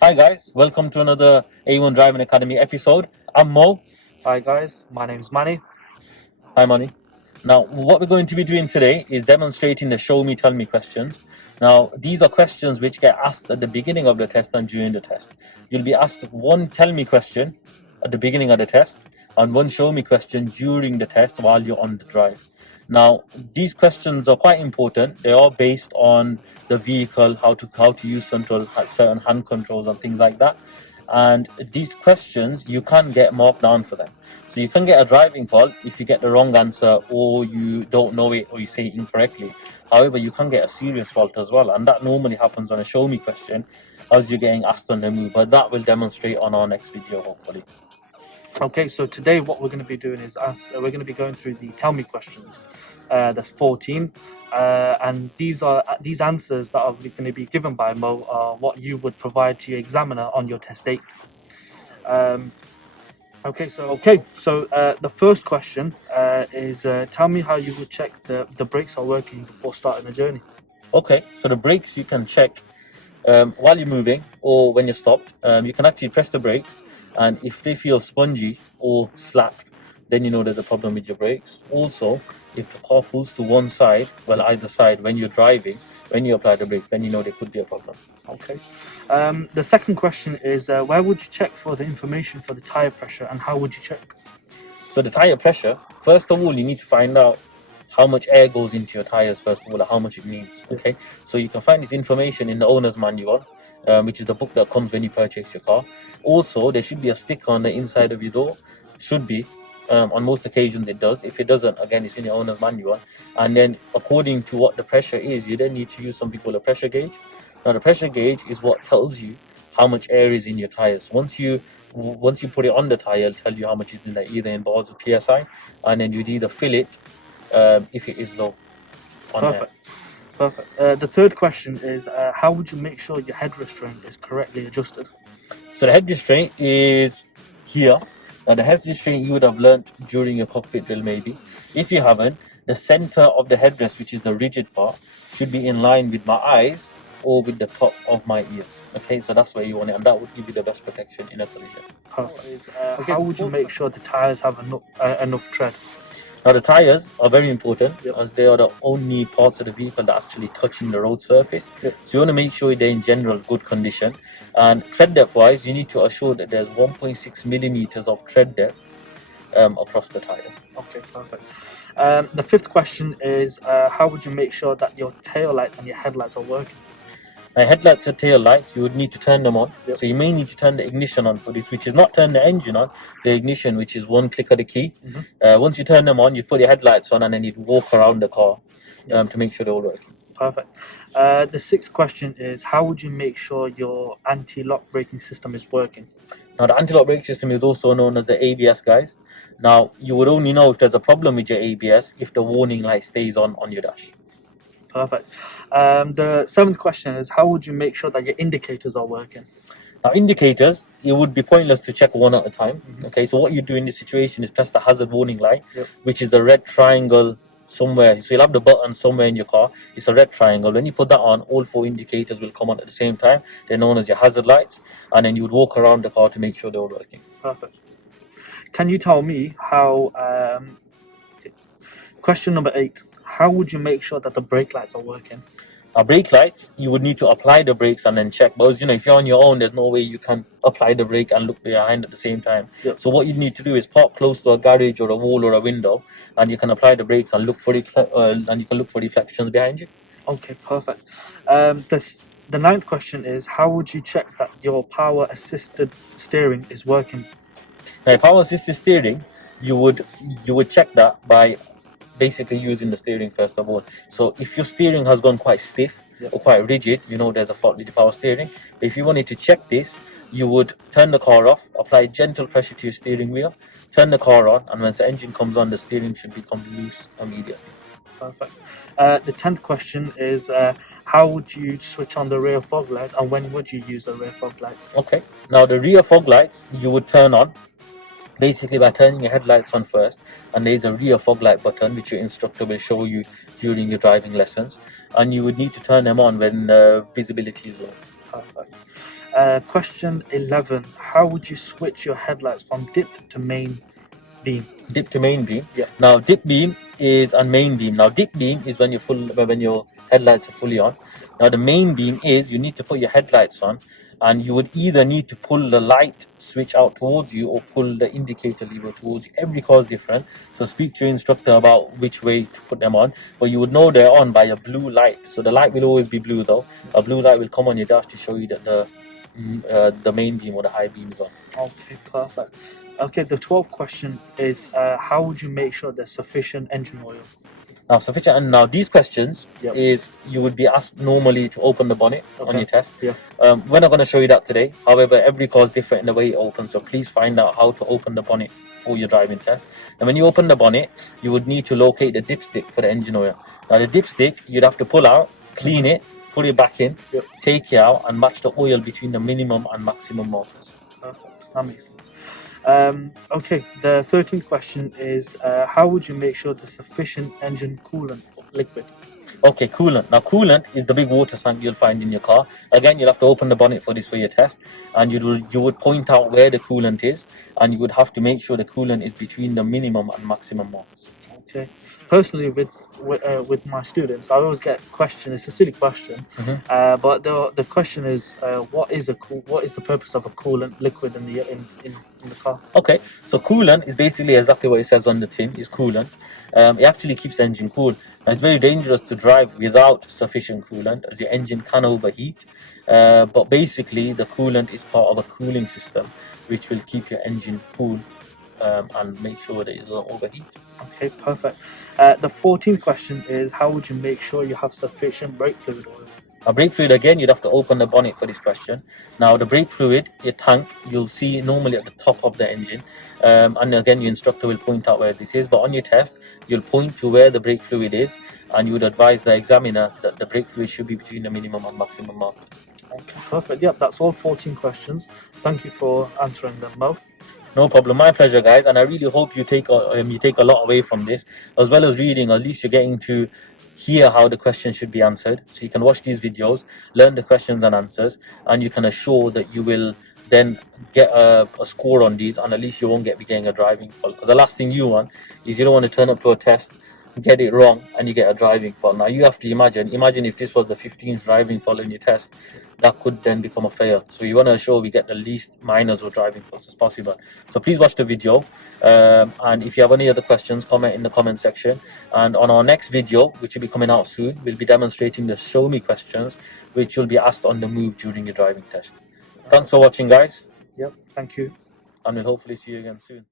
Hi guys, welcome to another A1 Driving Academy episode. I'm Mo. Hi guys, my name's Manny. Hi Money. Now, what we're going to be doing today is demonstrating the show me, tell me questions. Now, these are questions which get asked at the beginning of the test and during the test. You'll be asked one tell me question at the beginning of the test and one show me question during the test while you're on the drive. Now, these questions are quite important. They are based on the vehicle, how to use certain hand controls and things like that. And these questions you can get marked down for them. So you can get a driving fault if you get the wrong answer or you don't know it or you say it incorrectly. However, you can get a serious fault as well, and that normally happens on a show me question as you're getting asked on the move. But that will demonstrate on our next video, hopefully. Okay, so today what we're going to be doing is we're going to be going through the tell me questions. There's 14, and these answers that are going to be given by Mo are what you would provide to your examiner on your test date. Okay, so the first question is tell me how you would check the brakes are working before starting the journey. Okay, so the brakes you can check while you're moving or when you're stopped. You can actually press the brakes, and if they feel spongy or slack, then you know there's a problem with your brakes. Also, if the car pulls to one side, well, either side, when you're driving, when you apply the brakes, then you know there could be a problem. Okay. The second question is where would you check for the information for the tire pressure, and how would you check? So the tire pressure, first of all, you need to find out how much air goes into your tires, first of all, or how much it needs. Okay, so you can find this information in the owner's manual, which is the book that comes when you purchase your car. Also, there should be a sticker on the inside of your door. Should be. On most occasions it does. If it doesn't, again, it's in your owner's manual. And then according to what the pressure is, you then need to use something called a pressure gauge. Now the pressure gauge is what tells you how much air is in your tires. Once you put it on the tire, it'll tell you how much is in there, either in bars or psi, and then you'd either fill it if it is low on Perfect. The third question is how would you make sure your head restraint is correctly adjusted? So the head restraint is here. Now the head restraint you would have learnt during your cockpit drill maybe. If you haven't, the center of the headrest, which is the rigid part, should be in line with my eyes or with the top of my ears. Okay, so that's where you want it, and that would give you the best protection in a collision. Perfect. How would you make sure the tires have enough tread? Now the tires are very important, Yep. as they are the only parts of the vehicle that are actually touching the road surface. Yep. So you want to make sure they're in general good condition. And tread depth wise, you need to assure that there's 1.6 millimeters of tread depth across the tire. Okay, perfect. The fifth question is how would you make sure that your tail lights and your headlights are working? Now headlights and tail lights, you would need to turn them on. Yep. So you may need to turn the ignition on for this, which is not turn the engine on, the ignition, which is one click of the key. Once you turn them on, you put your headlights on and then you'd walk around the car to make sure they're all working. Perfect. The sixth question is how would you make sure your anti-lock braking system is working? Now the anti-lock brake system is also known as the ABS, guys. Now you would only know if there's a problem with your ABS if the warning light stays on your dash. Perfect. The seventh question is how would you make sure that your indicators are working? Now indicators, it would be pointless to check one at a time. Okay, so what you do in this situation is press the hazard warning light, which is the red triangle somewhere. So you'll have the button somewhere in your car. It's a red triangle. When you put that on, all four indicators will come on at the same time. They're known as your hazard lights, and then you would walk around the car to make sure they're all working. Perfect. Can you tell me how question number 8, how would you make sure that the brake lights are working? Now brake lights, you would need to apply the brakes and then check, because if you're on your own, there's no way you can apply the brake and look behind at the same time. Yep. So what you need to do is park close to a garage or a wall or a window, and you can apply the brakes and look for reflections behind you. Okay, perfect. The ninth question is how would you check that your power assisted steering is working? Now power assisted steering, you would check that by basically using the steering first of all. So if your steering has gone quite stiff or quite rigid, there's a fault with the power steering. But if you wanted to check this, you would turn the car off, apply gentle pressure to your steering wheel, turn the car on, and when the engine comes on, the steering should become loose immediately. Perfect. The 10th question is how would you switch on the rear fog lights, and when would you use the rear fog lights? Okay, now the rear fog lights you would turn on basically by turning your headlights on first, and there's a rear fog light button which your instructor will show you during your driving lessons, and you would need to turn them on when visibility is low. Perfect. Question 11. How would you switch your headlights from dip to main beam? Dip to main beam. Yeah. Now dip beam is on main beam. Now dip beam is when when your headlights are fully on. Now the main beam is you need to put your headlights on, and you would either need to pull the light switch out towards you or pull the indicator lever towards you. Every car is different, so speak to your instructor about which way to put them on. But you would know they're on by a blue light. So the light will always be blue though. A blue light will come on your dash to show you that the main beam or the high beam is on. Okay, perfect. Okay, the 12th question is how would you make sure there's sufficient engine oil? Now sufficient, and now these questions Yep. is you would be asked normally to open the bonnet on Okay. your test. Yeah. We're not going to show you that today. However, every car is different in the way it opens, so please find out how to open the bonnet for your driving test. And when you open the bonnet, you would need to locate the dipstick for the engine oil. Now the dipstick you'd have to pull out, clean it, put it back in, Yep. take it out, and match the oil between the minimum and maximum markers. Perfect. That makes sense. Okay, the 13th question is how would you make sure there's sufficient engine coolant liquid? Okay, coolant. Now coolant is the big water tank you'll find in your car. Again, you'll have to open the bonnet for this for your test, and you would point out where the coolant is, and you would have to make sure the coolant is between the minimum and maximum marks. Okay. Personally, with my students, I always get a question. It's a silly question, but the question is, what is the purpose of a coolant liquid in the car? Okay, so coolant is basically exactly what it says on the tin. Is coolant. It actually keeps the engine cool. Now, it's very dangerous to drive without sufficient coolant, as your engine can overheat. But basically, the coolant is part of a cooling system, which will keep your engine cool and make sure that it doesn't overheat. Okay, perfect. The 14th question is how would you make sure you have sufficient brake fluid oil? A brake fluid, again, you'd have to open the bonnet for this question. Now, the brake fluid, your tank, you'll see normally at the top of the engine. And again, your instructor will point out where this is. But on your test, you'll point to where the brake fluid is, and you would advise the examiner that the brake fluid should be between the minimum and maximum mark. Okay, perfect. Yep, that's all 14 questions. Thank you for answering them, Mo. No problem, my pleasure, guys. And I really hope you take a lot away from this, as well as reading. At least you're getting to hear how the question should be answered. So you can watch these videos, learn the questions and answers, and you can assure that you will then get a score on these, and at least you won't be getting a driving fault. Because the last thing you want is you don't want to turn up to a test, get it wrong, and you get a driving fault. Now you have to imagine if this was the 15th driving fault in your test, that could then become a fail. So you want to ensure we get the least minors or driving faults as possible. So please watch the video, and if you have any other questions, comment in the comment section. And on our next video, which will be coming out soon, we'll be demonstrating the show me questions, which will be asked on the move during your driving test. Thanks for watching, guys. Yep, thank you. And we'll hopefully see you again soon.